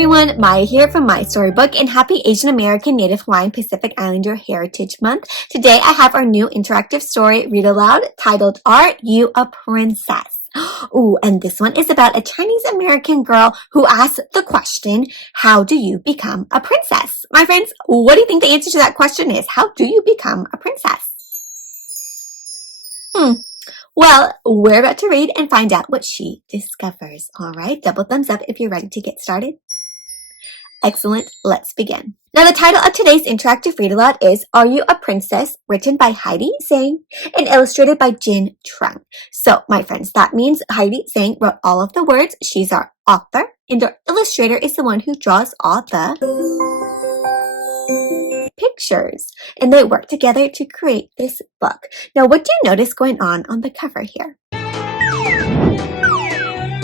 everyone, Maya here from MaiStoryBook, and happy Asian American Native Hawaiian Pacific Islander Heritage Month. Today I have our new interactive story, Read Aloud, titled, Are You a Princess? Ooh, and this one is about a Chinese American girl who asks the question, how do you become a princess? My friends, what do you think the answer to that question is? How do you become a princess? Well, we're about to read and find out what she discovers. All right, double thumbs up if you're ready to get started. Excellent, let's begin. Now the title of today's interactive read aloud is Are You a Princess? Written by Heidi Zhang and illustrated by Gin Tran. So my friends, that means Heidi Zhang wrote all of the words. She's our author, and our illustrator is the one who draws all the pictures, and they work together to create this book. Now, what do you notice going on the cover here?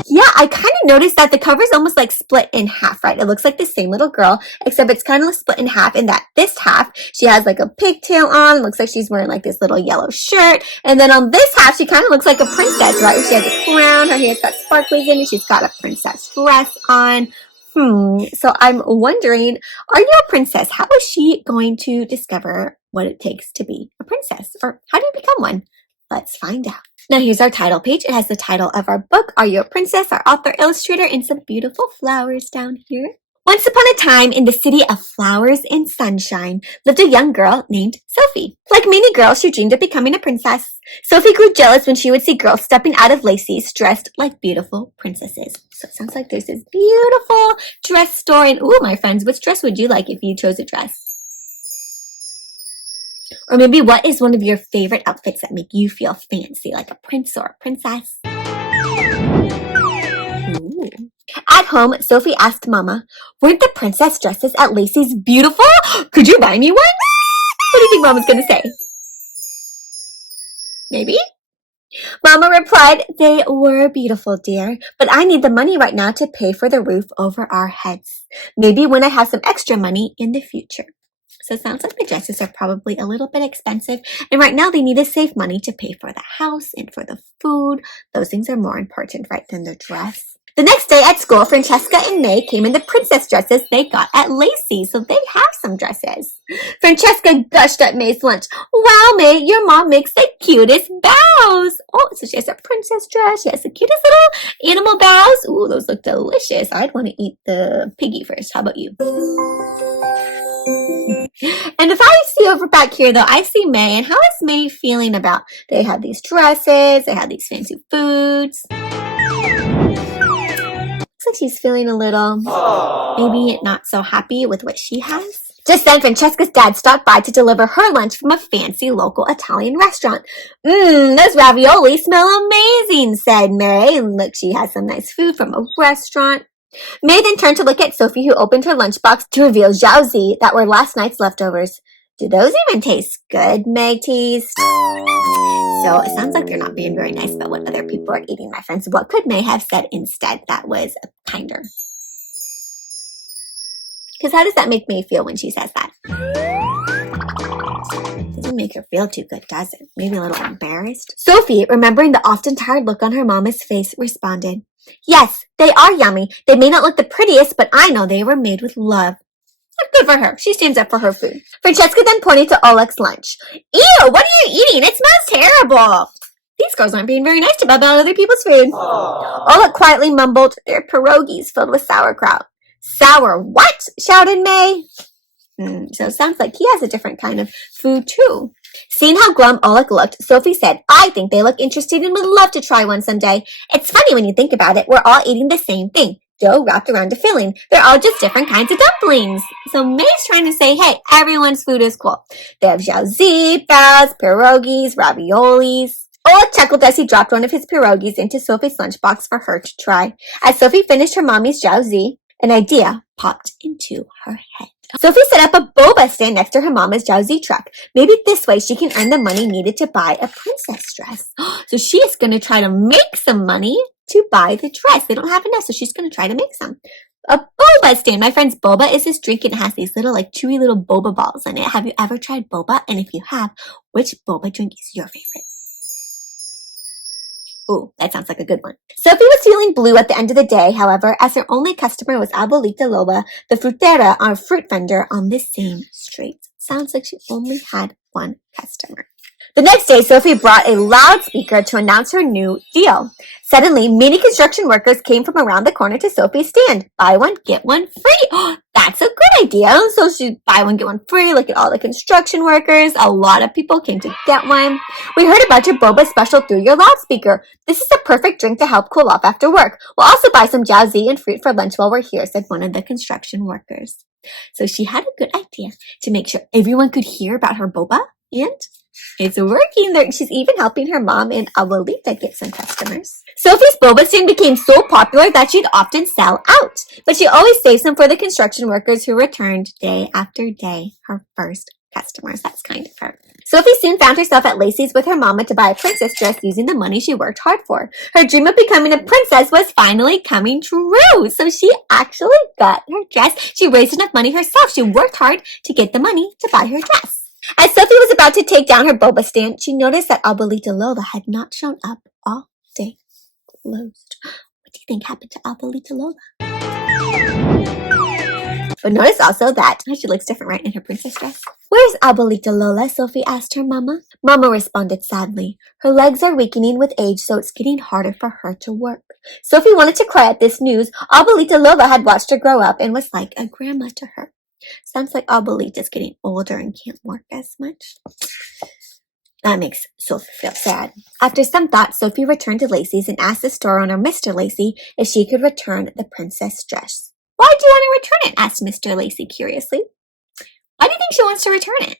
Yeah, I kind of noticed that the cover is almost like split in half, right? It looks like the same little girl, except it's kind of split in half in that this half, she has like a pigtail on. It looks like she's wearing like this little yellow shirt. And then on this half, she kind of looks like a princess, right? She has a crown, her hair's got sparkles in it, she's got a princess dress on. So I'm wondering, are you a princess? How is she going to discover what it takes to be a princess? Or how do you become one? Let's find out. Now here's our title page. It has the title of our book, Are You a Princess? Our author, illustrator, and some beautiful flowers down here. Once upon a time, in the city of flowers and sunshine, lived a young girl named Sophie. Like many girls, she dreamed of becoming a princess. Sophie grew jealous when she would see girls stepping out of laces dressed like beautiful princesses. So it sounds like there's this beautiful dress store. And ooh, my friends, which dress would you like if you chose a dress? Or maybe what is one of your favorite outfits that make you feel fancy, like a prince or a princess? Ooh. At home, Sophie asked Mama, weren't the princess dresses at Lacey's beautiful? Could you buy me one? What do you think Mama's going to say? Maybe? Mama replied, they were beautiful, dear, but I need the money right now to pay for the roof over our heads. Maybe when I have some extra money in the future. So it sounds like the dresses are probably a little bit expensive, and right now they need to save money to pay for the house and for the food. Those things are more important, right, than the dress. The next day at school, Francesca and May came in the princess dresses they got at Lacey, so they have some dresses. Francesca gushed at May's lunch. Wow, May, your mom makes the cutest bows. Oh, so she has a princess dress. She has the cutest little animal bows. Ooh, those look delicious. I'd want to eat the piggy first. How about you? And if I see over back here, though, I see May. And how is May feeling about? They have these dresses. They have these fancy foods. Looks like she's feeling a little, maybe not so happy with what she has. Just then, Francesca's dad stopped by to deliver her lunch from a fancy local Italian restaurant. Those ravioli smell amazing, said May. Look, she has some nice food from a restaurant. May then turned to look at Sophie, who opened her lunchbox to reveal jiaozi that were last night's leftovers. Do those even taste good? May teased. So it sounds like they're not being very nice about what other people are eating, my friends. What could May have said instead that was kinder? Because how does that make May feel when she says that? Doesn't make her feel too good, does it? Maybe a little embarrassed. Sophie, remembering the often tired look on her mama's face, responded, yes, they are yummy. They may not look the prettiest, but I know they were made with love. Good for her. She stands up for her food. Francesca then pointed to Oleg's lunch. Ew, what are you eating? It smells terrible. These girls aren't being very nice about other people's food. Oleg quietly mumbled, they're pierogies filled with sauerkraut. Sour what? Shouted May. So it sounds like he has a different kind of food too. Seeing how glum Oleg looked, Sophie said, I think they look interesting and would love to try one someday. It's funny when you think about it. We're all eating the same thing. Dough wrapped around a filling. They're all just different kinds of dumplings. So May's trying to say, hey, everyone's food is cool. They have jiaozi, baos, pierogies, raviolis. Oleg chuckled as he dropped one of his pierogies into Sophie's lunchbox for her to try. As Sophie finished her mommy's jiaozi, an idea popped into her head. Sophie set up a boba stand next to her mama's jiaozi truck. Maybe this way she can earn the money needed to buy a princess dress. So she is going to try to make some money to buy the dress. They don't have enough, so she's going to try to make some. A boba stand. My friends, boba is this drink and it has these little, like, chewy little boba balls in it. Have you ever tried boba? And if you have, which boba drink is your favorite? Ooh, that sounds like a good one. Sophie was feeling blue at the end of the day, however, as her only customer was Abuelita Lola, the frutera, our fruit vendor on this same street. Sounds like she only had one customer. The next day, Sophie brought a loudspeaker to announce her new deal. Suddenly, many construction workers came from around the corner to Sophie's stand. Buy one, get one free. Oh, that's a good idea. So she buy one, get one free. Look at all the construction workers. A lot of people came to get one. We heard about your boba special through your loudspeaker. This is a perfect drink to help cool off after work. We'll also buy some jiaozi and fruit for lunch while we're here, said one of the construction workers. So she had a good idea to make sure everyone could hear about her boba, and it's working. She's even helping her mom and Abuelita get some customers. Sophie's boba stand became so popular that she'd often sell out, but she always saves them for the construction workers who returned day after day, her first customers. That's kind of her. Sophie soon found herself at Lacey's with her mama to buy a princess dress using the money she worked hard for. Her dream of becoming a princess was finally coming true. So she actually got her dress. She raised enough money herself. She worked hard to get the money to buy her dress. As Sophie was about to take down her boba stand, she noticed that Abuelita Lola had not shown up all day. Closed. What do you think happened to Abuelita Lola? But notice also that she looks different, right, in her princess dress. Where's Abuelita Lola? Sophie asked her mama. Mama responded sadly. Her legs are weakening with age, so it's getting harder for her to work. Sophie wanted to cry at this news. Abuelita Lola had watched her grow up and was like a grandma to her. Sounds like Abuelita's getting older and can't work as much. That makes Sophie feel sad. After some thought, Sophie returned to Lacey's and asked the store owner, Mr. Lacey, if she could return the princess dress. Why do you want to return it? Asked Mr. Lacey curiously. Why do you think she wants to return it?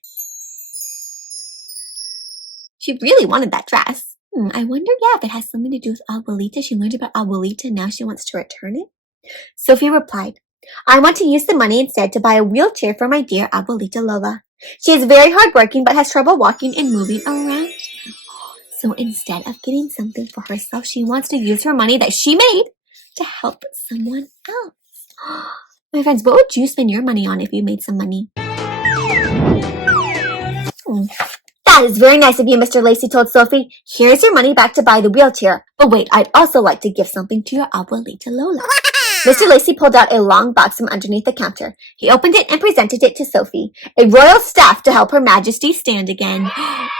She really wanted that dress. I wonder, if it has something to do with Abuelita. She learned about Abuelita and now she wants to return it. Sophie replied, I want to use the money instead to buy a wheelchair for my dear Abuelita Lola. She is very hardworking but has trouble walking and moving around. So instead of getting something for herself, she wants to use her money that she made to help someone else. My friends, what would you spend your money on if you made some money? That is very nice of you, Mr. Lacey told Sophie. Here's your money back to buy the wheelchair. But wait, I'd also like to give something to your Abuelita Lola. Mr. Lacey pulled out a long box from underneath the counter. He opened it and presented it to Sophie. A royal staff to help Her Majesty stand again.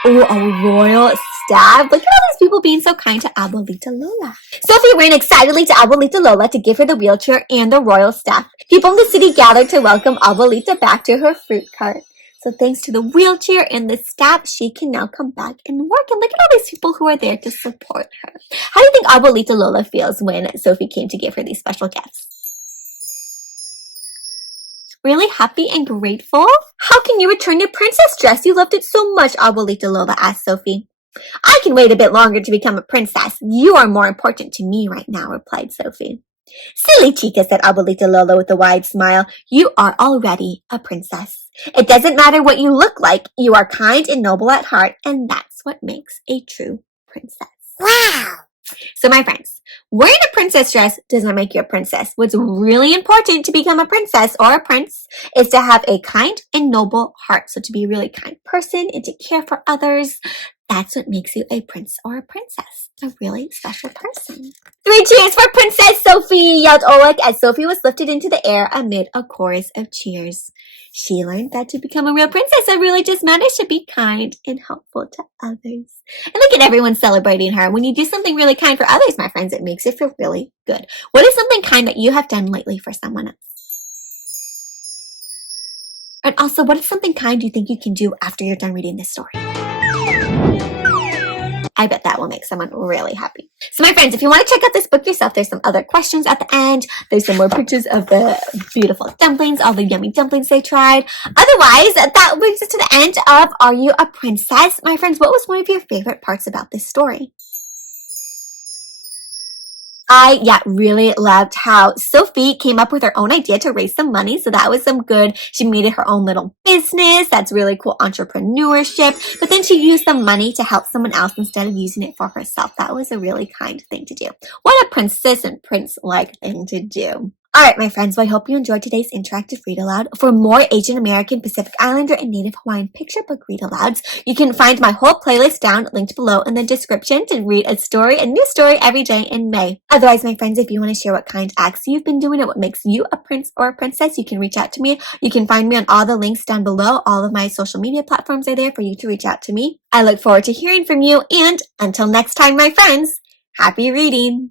Oh, a royal staff. Look at all these people being so kind to Abuelita Lola. Sophie ran excitedly to Abuelita Lola to give her the wheelchair and the royal staff. People in the city gathered to welcome Abuelita back to her fruit cart. So thanks to the wheelchair and the staff, she can now come back and work. And look at all these people who are there to support her. How do you think Abuelita Lola feels when Sophie came to give her these special gifts? Really happy and grateful? How can you return your princess dress? You loved it so much, Abuelita Lola asked Sophie. I can wait a bit longer to become a princess. You are more important to me right now, replied Sophie. Silly chica, said Abuelita Lola with a wide smile. You are already a princess. It doesn't matter what you look like. You are kind and noble at heart, and that's what makes a true princess. Wow! So my friends, wearing a princess dress does not make you a princess. What's really important to become a princess or a prince is to have a kind and noble heart. So to be a really kind person and to care for others, that's what makes you a prince or a princess, a really special person. 3 cheers for Princess Sophie, yelled Oleg as Sophie was lifted into the air amid a chorus of cheers. She learned that to become a real princess, it really just matters to be kind and helpful to others. And look at everyone celebrating her. When you do something really kind for others, my friends, it makes you feel really good. What is something kind that you have done lately for someone else? And also, what is something kind you think you can do after you're done reading this story? I bet that will make someone really happy. So my friends, if you want to check out this book yourself, there's some other questions at the end. There's some more pictures of the beautiful dumplings, all the yummy dumplings they tried. Otherwise, that brings us to the end of Are You a Princess? My friends, what was one of your favorite parts about this story? I really loved how Sophie came up with her own idea to raise some money. So that was some good. She made it her own little business. That's really cool entrepreneurship. But then she used the money to help someone else instead of using it for herself. That was a really kind thing to do. What a princess and prince-like thing to do. Alright, my friends, well, I hope you enjoyed today's interactive read aloud. For more Asian American, Pacific Islander, and Native Hawaiian picture book read alouds, you can find my whole playlist down, linked below in the description, to read a new story every day in May. Otherwise, my friends, if you want to share what kind acts you've been doing and what makes you a prince or a princess, you can reach out to me. You can find me on all the links down below. All of my social media platforms are there for you to reach out to me. I look forward to hearing from you, and until next time, my friends, happy reading!